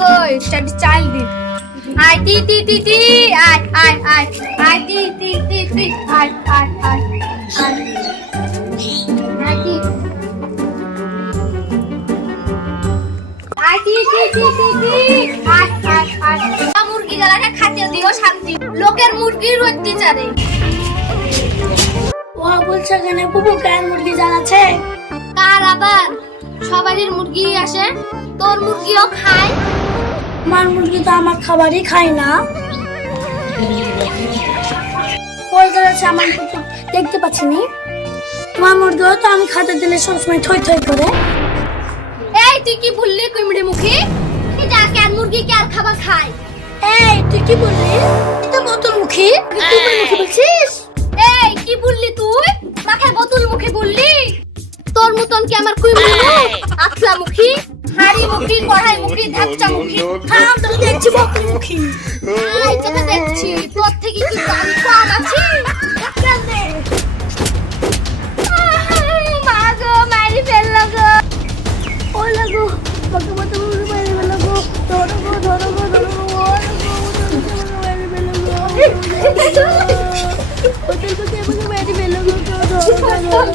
কই চাটি চাল দি আয় তি তি তি তি আয় আয় আয় আয় তি তি তি তি আয় আয় আয় মুরগি গালাকে খাতে দিও শান্তি লোকের মুরগির অত্যাচারে ও বলছে কেন বুবু কেন মুরগি জ্বালাচ্ছে কার আবার সবারই মুরগি আসে তোর মুরগিও খায় আমার মুরগি তো আমার খাবারই খায় না। ওই আমার দেখতে পাচ্ছি নি তোমার মুরগিও তো আমি খাতে দিলে সবসময় থই থই করে। এই তুই কি বললি কুমড়ি মুখী? এটা কেন মুরগি কে আর খাবার খায়? এই তুই কি বললি? তুই তো বোতল মুখী। তুই মুখী বলছিস? এই কি বললি তুই? মাথায় বোতল মুখে বললি? তোর মতন কি আমার কুমড়ি মুখী? হাড়ি মুখী কড়াই মুখী ধাপচা মুখী। থাম তো দেখছি বোতল মুখী এই যেটা দেখছি। তোর থেকে কি আমি কম আছি? মা গো, মারি ফেলল গো। ও লাগো বাকে বোতল মুখী মেরে ফেলো গো। ধরো গো ধরো গো ধরো গো, ও লাগো বোতল মুখী আমাকে মেরে ফেলো গো ধরো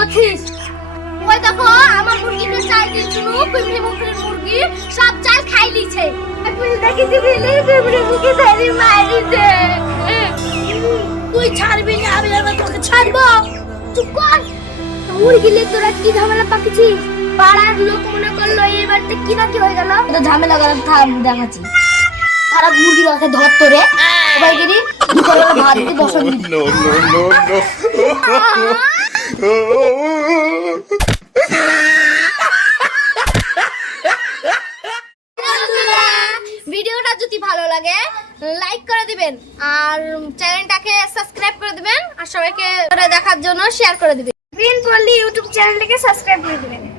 বাঁচাও ওই দেখো আমার মুরগিকে চাল দিয়েছিল পিমড়ি মুখের মুরগি সব চাল খাই লিছে তুই দেখি দিবি পিমড়ি মুখে ধরে মারিছে তুই ছাড়বি না আমি এবার তোকে ছাড়বো। চুপ কর। মুরগিলে তোরা কি ঝামেলা পাকিছিস পাড়ার লোক মনে করল এই বাড়িতে কি না কি হয়ে গেল। তো ঝামেলা করে থাম দেখাচ্ছি। খারাপ মুরগি গাছে ধর তোরে সবাই গিরি ভাত দিয়ে বসা ভিডিওটা যদি ভালো লাগে লাইক করে দিবেন আর চ্যানেলটাকে সাবস্ক্রাইব করে দিবেন আর সবাইকে দেখার জন্য শেয়ার করে দিবেন। গ্রিন পল্লী ইউটিউব চ্যানেলটাকে সাবস্ক্রাইব করে দিবেন।